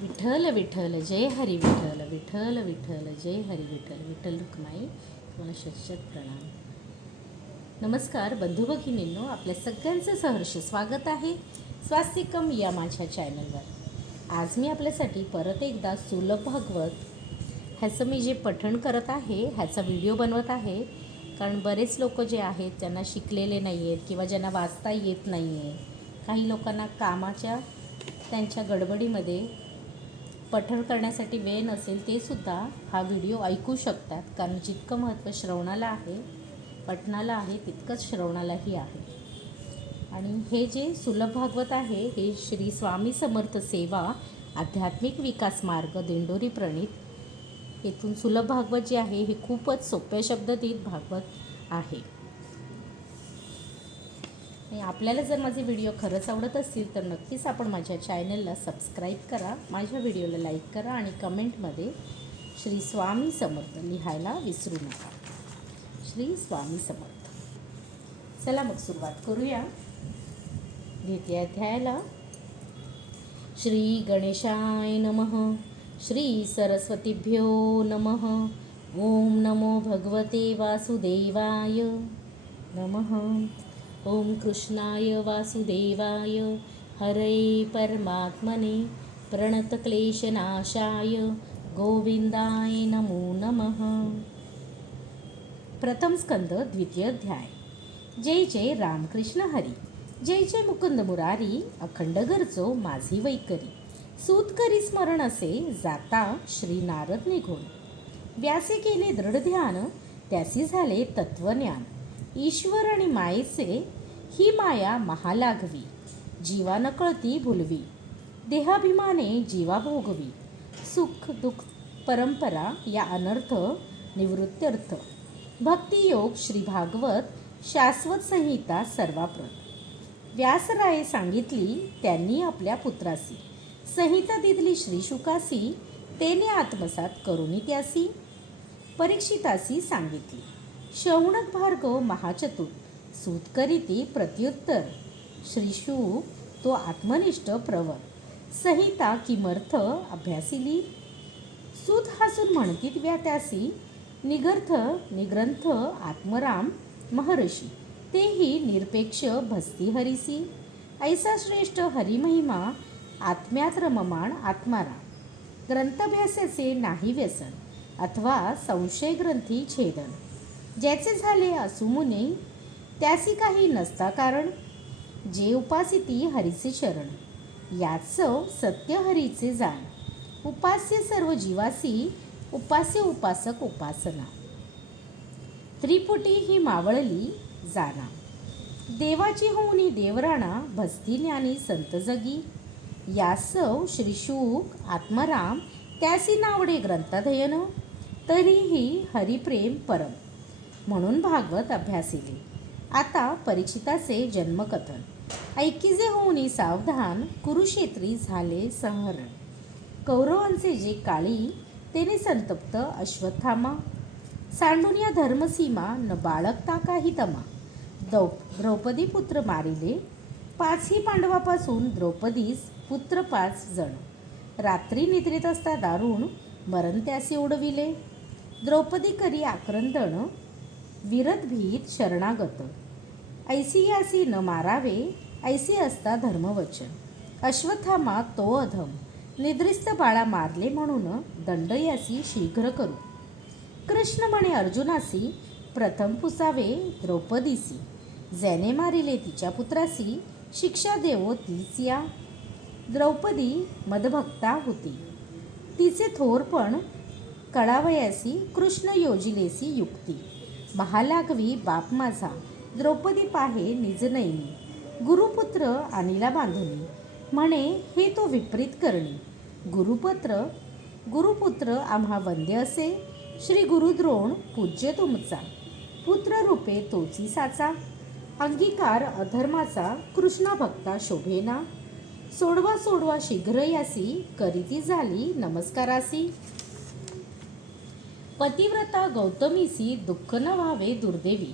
विठ्ठल विठ्ठल जय हरी विठ्ठल विठ्ठल विठ्ठल जय हरी विठ्ठल विठ्ठल रुक्माई तुम्हाला शतशत प्रणाम. नमस्कार बंधू भगिनींनो, आपल्या सगळ्यांचं सहर्ष स्वागत आहे स्वास्तिकम या माझ्या चॅनलवर. आज मी आपल्यासाठी परत एकदा सुलभ भागवत ह्याचं मी जे पठण करत आहे ह्याचा व्हिडिओ बनवत आहे. कारण बरेच लोक जे आहेत त्यांना शिकलेले नाही आहेत किंवा ज्यांना वाचता येत नाही आहे, काही लोकांना कामाच्या त्यांच्या गडबडीमध्ये पठण करण्यासाठी वेळ नसेल, ते सुद्धा हा व्हिडिओ ऐकू शकतात. कारण जितकं महत्त्व श्रवणाला आहे, पठणाला आहे, तितकंच श्रवणालाही आहे. आणि हे जे सुलभ भागवत आहे हे श्री स्वामी समर्थ सेवा आध्यात्मिक विकास मार्ग दिंडोरी प्रणीत येथून सुलभ भागवत जे आहे हे खूपच सोप्या शब्दातीत भागवत आहे. आणि आपल्याला जर माझे व्हिडिओ खरंच आवडत असतील तर नक्कीच आपण माझ्या चॅनलला सबस्क्राईब करा, माझ्या व्हिडिओला लाईक करा आणि कमेंटमध्ये श्री स्वामी समर्थ लिहायला विसरू नका. श्री स्वामी समर्थ. चला मग सुरुवात करूया द्वितीय अध्यायाला. श्री गणेशाय नमः. श्री सरस्वतीभ्यो नमः. ओम नमो भगवते वासुदेवाय नमः. ओम कृष्णाय वासुदेवाय हरे परमात्मने प्रणतक्लेशनाशाय गोविंदाय नमो नमः. प्रथम स्कंद द्वितीय अध्याय. जय जय रामकृष्ण हरी. जय जय मुकुंद मुरारी. अखंड गरजो माझी वैकरी. सूत करी स्मरण असे जाता श्री नारद निघून. व्यासे केले दृढ ध्यान त्यासी झाले तत्वज्ञान. ईश्वर आणि मायेचे ही माया महालाघवी. जीवा न कळती भुलवी. देहाभिमाने जीवा भोगवी. सुख दुःख परंपरा या अनर्थ निवृत्त्यर्थ. भक्तियोग श्री भागवत शाश्वत संहिता सर्वाप्रत. व्यासराये सांगितली त्यांनी आपल्या पुत्रासी. संहिता दिदली श्री शुकासी तेने आत्मसात करुनी त्यासी. परीक्षितासी सांगितली शौनक भार्गव महाचतुर. सूत करीती प्रत्युत्तर श्रीशुक तो आत्मनिष्ठ प्रवर. संहिता किमर्थ अभ्यासिली. सूत हसून म्हणतीत व्यात्यासी. निगर्थ निग्रंथ आत्मराम महर्षी. तेही निरपेक्ष भस्ती हरिसी. ऐसा श्रेष्ठ हरिमहिमा आत्म्यात रममाण आत्माराम. ग्रंथाभ्यासाचे नाही व्यसन अथवा संशय ग्रंथी छेदन. ज्याचे झाले असुमुने त्यासी काही नसता कारण. जे उपासिती हरीचे शरण याच सत्य हरीचे जाण. उपास्य सर्व जीवासी उपास्य उपासक उपासना. त्रिपुटी ही मावळली जाणा. देवाची होऊनी देवराणा भस्ती ज्ञानी संत जगी. यासव श्रीशुक आत्मराम त्यासी नावडे ग्रंथाध्ययन. तरीही हरिप्रेम परम म्हणून भागवत अभ्यासिले. आता परीक्षिताचे जन्मकथन. ऐकिजे होऊनी सावधान कुरुक्षेत्री झाले संहरण. कौरवांचे जे काळी तेने संतप्त अश्वत्थामा. सांडून या धर्मसीमा न बाळगता काही तमा. द्रौपदी पुत्र मारिले पाचही पांडवापासून द्रौपदीस पुत्र 5 जण. रात्री निद्रित असता दारुण मरण त्यासी उडविले. द्रौपदी करी आक्रंदन विरत भीत शरणागत. ऐसी यासी न मारावे ऐसी असता धर्मवचन. अश्वत्थामा तो अधम निद्रिस्त बाळा मारले म्हणून दंड यासी शीघ्र करू. कृष्ण म्हणे अर्जुनासी प्रथम पुसावे द्रौपदीसी. ज्याने मारिले तिच्या पुत्रासी शिक्षा देवो तीच या. द्रौपदी मदभक्ता होती तिचे थोरपण कळावयासी कृष्ण योजिलेसी युक्ती. महालाघवी बाप माझा द्रौपदी पाहे निजनयनी. गुरुपुत्र आणिला बांधुनी म्हणे हे तो विपरीत करणी. गुरुपुत्र आम्हा वंद्य असे. श्री गुरुद्रोण पूज्य तुमचा. पुत्र रूपे तोची साचा. अंगीकार अधर्माचा कृष्णा भक्ता शोभेना. सोडवा सोडवा शीघ्र यासी करीती झाली नमस्कारासी. पतिव्रता गौतमीसी दुःख न व्हावे दुर्दैवी.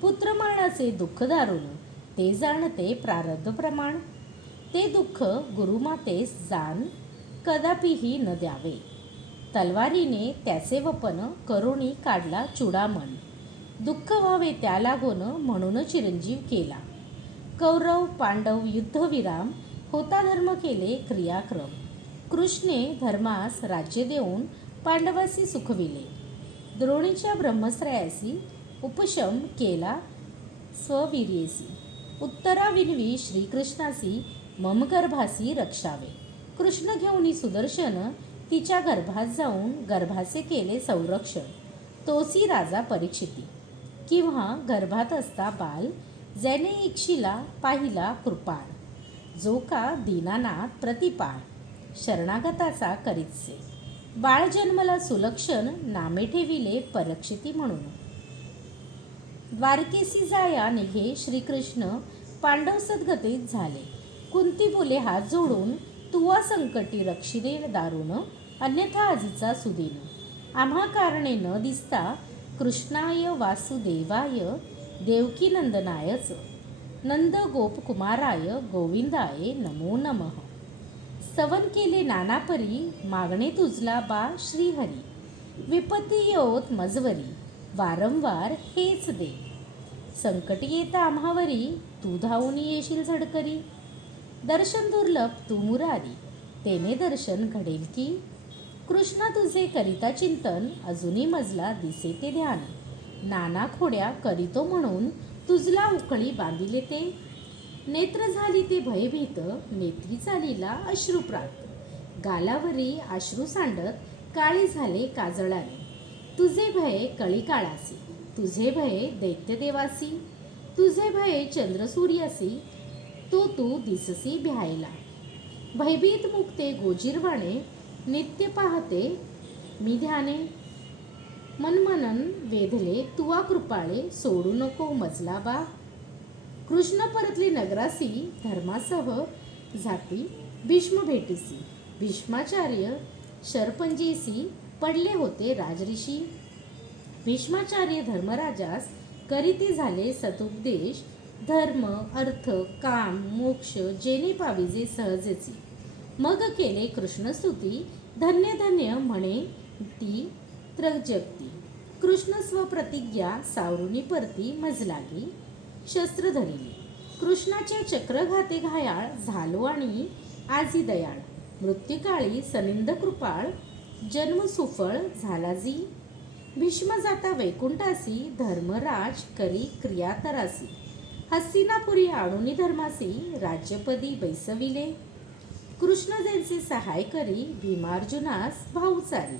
पुत्र मरणाचे दुःख दारुण ते जाणते प्रारब्ध प्रमाण. ते दुःख गुरुमातेस जाण कदापिही न द्यावे. तलवारीने त्याचे वपन करुणी काढला चुडामण. दुःख व्हावे त्या लागून म्हणून चिरंजीव केला. कौरव पांडव युद्धविराम होता धर्म केले क्रियाक्रम. कृष्णे धर्मास राज्य देऊन पांडवासी सुखविले. द्रोणीच्या ब्रह्मस्त्रयासी उपशम केला स्ववीर्येसी. उत्तराविनवी श्रीकृष्णासी मम गर्भासी रक्षावे. कृष्ण घेऊनी सुदर्शन तिच्या गर्भात जाऊन गर्भाचे केले संरक्षण. तोसी राजा परीक्षिती किंवा गर्भात असता बाल ज्याने इक्षिला पाहिला कृपाळ. जो का दीनानाथ प्रतिपाळ शरणागताचा करीतसे. बाळ जन्मला सुलक्षण नामे ठेविले परीक्षिती म्हणून. द्वारकेसी जाया निघे श्रीकृष्ण पांडव सद्गतीत झाले. कुंती बोले हात जोडून तुवा संकटी रक्षिले दारुण. अन्यथा आजीचा सुदीन आम्हा कारणे न दिसता कृष्णाय वासुदेवाय देवकी नंदनायच. नंद गोपकुमाराय गोविंदाय नमो नमः. स्तवन केले नानापरी मागणे तुझला बा श्रीहरी. विपत्ती येऊत मजवरी वारंवार हेच दे. संकट येता आम्हावरी तू धावून येशील झडकरी. दर्शन दुर्लभ तू मुरारी तेने दर्शन घडेल की. कृष्णा तुझे करिता चिंतन अजूनही मजला दिसे ते ध्यान. नाना खोड्या करीतो म्हणून तुझला उकळी बांधिले ते. नेत्र झाली ते भयभीत नेत्री चालीला अश्रुप्रात. गालावरी अश्रू सांडत काळी झाले काजळाने. तुझे भय कळी काळासी तुझे भय दैत्यदेवासी. तुझे भय चंद्रसूर्यासी तो तू दिससी भ्यायला. भयभीत मुक्ते गोजीरवाणे नित्य पाहते मी ध्याने. मनमनन वेधले तुवा कृपाळे सोडू नको मजला बा. कृष्ण परतले नगरासी धर्मासह जाती भीष्म भेटीसी. भीष्माचार्य शरपंजेसी पडले होते राजऋषी. भीष्माचार्य धर्मराजास करीती झाले सदुपदेश. धर्म अर्थ काम मोक्ष जेणे पाविजे सहजेची. मग केले कृष्णस्तुती धन्य धन्य म्हणे ती त्रजगती. कृष्ण स्वप्रतिज्ञा सावरुनी परती मजलागी. शस्त्र धरिली कृष्णाच्या चक्रघाते घायाळ झालो आणि आजी दयाळ. मृत्युकाळी सनिंद कृपाळ जन्म सुफळ झाला जी. भीष्म जाता वैकुंठासी धर्मराज करी क्रिया तरासी. हस्तिनापुरी आणुनी धर्मासी राज्यपदी बैसविले. कृष्ण ज्यांचे सहाय करी भीमार्जुनास भाऊचारी.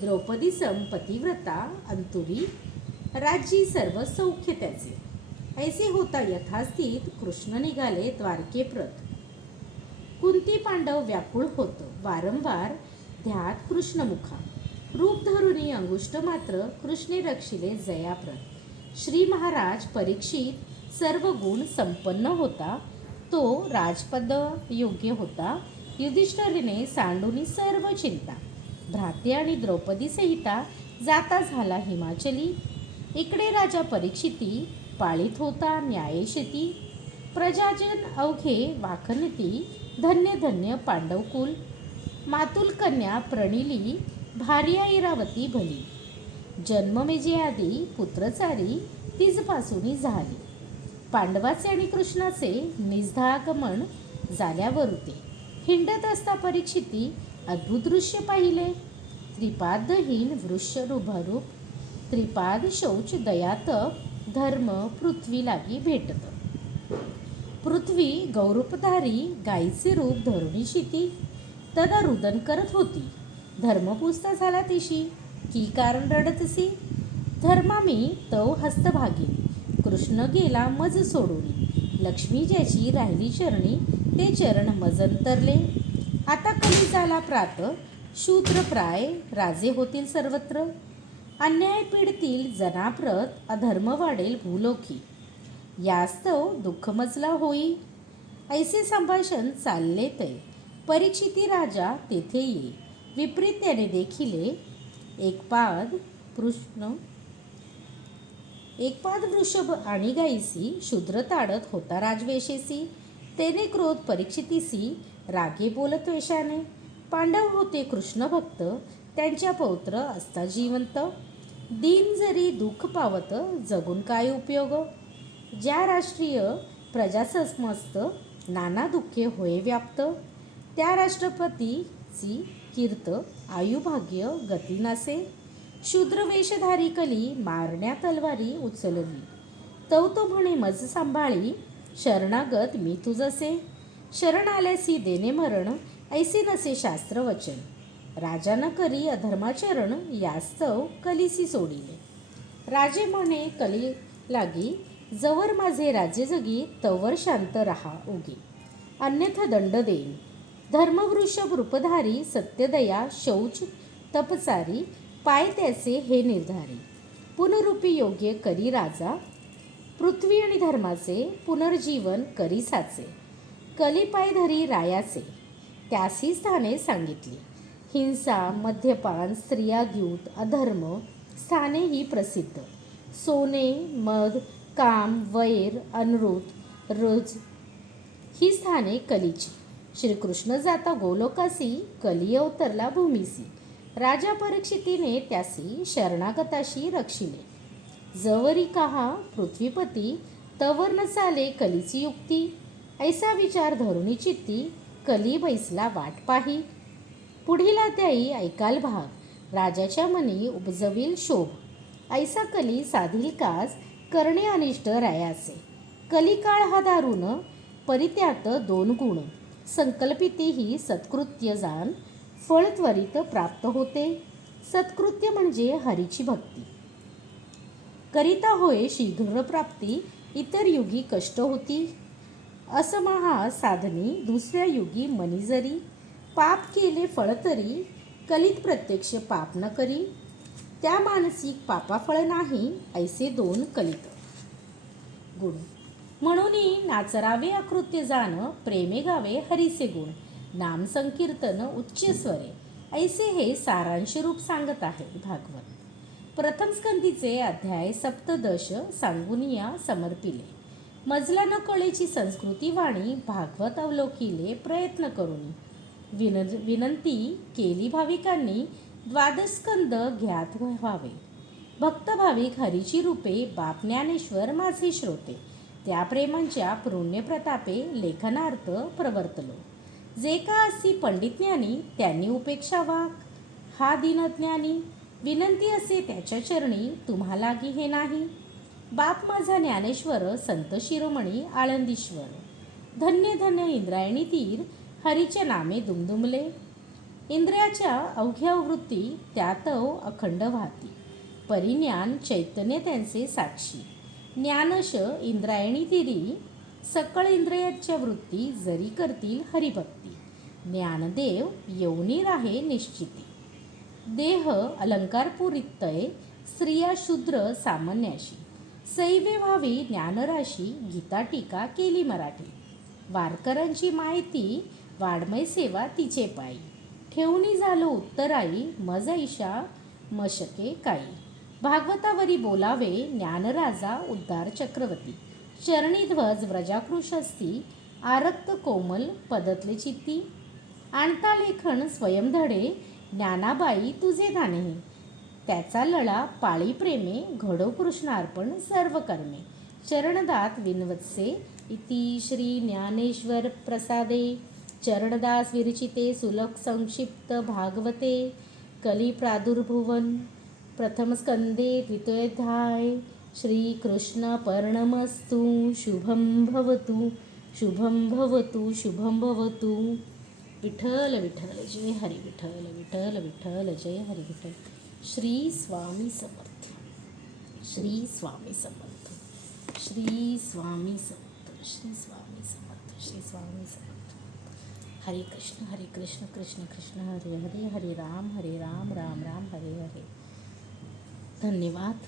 द्रौपदी सम पतिव्रता अंतुरी राज्यी सर्व सौख्य त्याचे. ऐसे होता यथास्थित कृष्ण निघाले द्वारकेप्रत. कुंती पांडव व्याकुळ होत वारंवार ध्यात कृष्णमुखा. रूप धरुनी अंगुष्ट मात्र कृष्णे रक्षिले जयाप्रत. श्री महाराज परीक्षित सर्व गुण संपन्न होता. तो राजपद योग्य होता. युधिष्ठिराने सांडूनी सर्व चिंता. भ्राते आणि द्रौपदी सहिता जाता झाला हिमाचली. इकडे राजा परीक्षिती पाळीत होता न्यायेशती. प्रजाजन अवघे वाखनती धन्य धन्य पांडवकुल. मातुल कन्या प्रणिली भार्या ऐरावती भली. जन्ममेजे आधी पुत्रचारी तिजपासूनी झाली. पांडवाचे आणि कृष्णाचे निजधागमन झाल्यावरुते हिंडत असता परीक्षिती अद्भुत दृश्य पाहिले. त्रिपादहीन वृक्षरूभरूप त्रिपाद शौच दयातप धर्म पृथ्वी लागी भेटत. पृथ्वी गौरूपधारी गायीचे रूप धरुणी शिती. तदा रुदन करत होती धर्मपुसता झाला तिशी. की कारण रडतसी धर्मा मी तव हस्तभागिनी. कृष्ण गेला मज सोडूनी. लक्ष्मी ज्याची राहिली चरणी ते चरण मजंतरले. आता कमी झाला प्रात शूद्रप्राय राजे होतील सर्वत्र. अन्याय पीडतील जनाप्रत अधर्म वाढेल भूलोकी. यास्तव दुःख मजला होई. ऐसे संभाषण चालले ते परीक्षिती राजा तेथे ये. विपरीत त्याने देखिले एकपाद वृषभ आणि गायीसी शूद्र ताडत होता राजवेशेसी. तेने क्रोध परीक्षितीसी रागे बोलत वेशाने. पांडव होते कृष्ण भक्त, त्यांच्या पौत्र असता जिवंत. दिन जरी दुःख पावत, जगून काय उपयोग. ज्या राष्ट्रीय प्रजा समस्त, नाना दुःखे होय व्याप्त. त्या राष्ट्रपतीची कीर्त, आयुभाग्य गती नसे. शूद्र वेशधारी कली, मारण्या तलवारी उचलली. तव तो म्हणे मज सांभाळी, शरणागत मी तुझसे. शरण आल्यासी देणे मरण, ऐसे नसे शास्त्र वचन. राजा न करी अधर्माचरण, यास्तव कलिसी सोडिले. राजे म्हणे कली लागी, जवर माझे राज्य जगी, तवर शांत रहा उगी. अन्यथा दंड देईन. धर्मवृषभ रूपधारी, सत्यदया शौच तपचारी, पाय त्याचे हे निर्धारी. पुनरूपी योग्य करी राजा, पृथ्वी आणि धर्माचे पुनर्जीवन करी साचे. कलिपाय धरी रायाचे, त्यासी स्थाने सांगितली. हिंसा, मद्यपान, स्त्रियाद्यूत, अधर्म स्थाने ही प्रसिद्ध. सोने, मद, काम, वैर, अनृत, रज ही स्थाने कलीची. श्रीकृष्ण जाता गोलोकासी, कली अवतरला भूमीसी. राजा परीक्षितीने त्यासी शरणागताशी रक्षिले. जवरी कहा पृथ्वीपती, तवर न चाले कलीची युक्ती. ऐसा विचार धरुनी चित्ती, कली बैसला वाट पाही. पुढील अध्यायी ऐकाल भाग. राजाच्या मनी उपजविल शोभ, ऐसा कली साधील काज, करणे अनिष्ट रायाचे. कलिकाळ हा दारुण, परित्यात दोन गुण. संकल्पिते ही सत्कृत्य जाण, फळ त्वरित प्राप्त होते. सत्कृत्य म्हणजे हरीची भक्ती. करिता होय शीघ्र प्राप्ती, इतर युगी कष्ट होती. असमहा साधनी, दुसऱ्या युगी मनी जरी. पाप केले फळ तरी, कलीत प्रत्यक्ष पाप न करी. त्या मानसिक पापाफळ नाही, ऐसे दोन कलित गुण. म्हणून नाचरावे अकृत्य जाण, प्रेमे गावे हरीचे गुण. नाम संकीर्तन उच्च स्वरे, ऐसे हे सारांश रूप सांगत आहे भागवत. प्रथम स्कंदीचे अध्याय सप्तदश सांगून या समर्पिले. मजला न कळेची संस्कृती वाणी, भागवत अवलोकिले प्रयत्न करून. विनंती केली भाविकांनी, द्वादश स्कंद घ्यात व्हावे. भक्त भाविक हरीची रूपे, बाप ज्ञानेश्वर माझे श्रोते. त्या प्रेमांच्या पुण्य प्रतापे, लेखनार्थ प्रवर्तलो. जे का असी पंडित ज्ञानी, त्यांनी उपेक्षा वाक. हा दीनज्ञानी, विनंती असे त्याच्या चरणी, तुम्हा लागी हे नाही. बाप माझा ज्ञानेश्वर, संत शिरोमणी आळंदीश्वर. धन्य धन्य इंद्रायणी तीर, हरीच्या नामे दुमदुमले. इंद्रियाच्या अवघ्या वृत्ती, त्यात अखंड वाहती. परिज्ञान चैतन्य त्यांचे साक्षी. ज्ञानश इंद्रायणी तीरी, सकळ इंद्रियाच्या वृत्ती, जरी करतील हरिभक्ती. ज्ञानदेव येऊनी राहे निश्चिती. देह अलंकारपुरितय, स्त्रिया शूद्र सामान्याशी. सैवे व्हावी ज्ञानराशी, गीता टीका केली मराठी. वारकऱ्यांची माहिती, वाडमय सेवा तिचे पायी. ठेवणी झालो उत्तराई, मज ऐशा मशके काही. भागवतावरी बोलावे, ज्ञानराजा उद्धार चक्रवर्ती. चरणी ध्वज व्रजाकृश असती, आरक्त कोमल पदतले चित्ती. आणता लेखन स्वयंधडे, ज्ञानाबाई तुझे धाने. त्याचा लळा पाळी प्रेमे, घडो कृष्णार्पण सर्व कर्मे. चरणदात विनवत्से, इति श्री ज्ञानेश्वर प्रसादे. चरणदास विरचिते सुलभ संक्षिप्त भागवते. कली प्रादुर्भुवन प्रथम स्कंदे द्वितीयोऽध्याय. श्रीकृष्ण पर्णमस्तु. शुभं भवतु, शुभं भवतु, शुभं भवतु. विठ्ठल विठ्ठल जय हरी विठ्ठल, विठ्ठल विठ्ठल जय हरी विठ्ठल. श्री स्वामी समर्थ, श्री स्वामी समर्थ, श्री स्वामी समर्थ, श्री स्वामी समर्थ, श्री स्वामी समर्थ. हरे कृष्ण कृष्ण कृष्ण हरे हरे, हरे राम राम राम हरे हरे. धन्यवाद.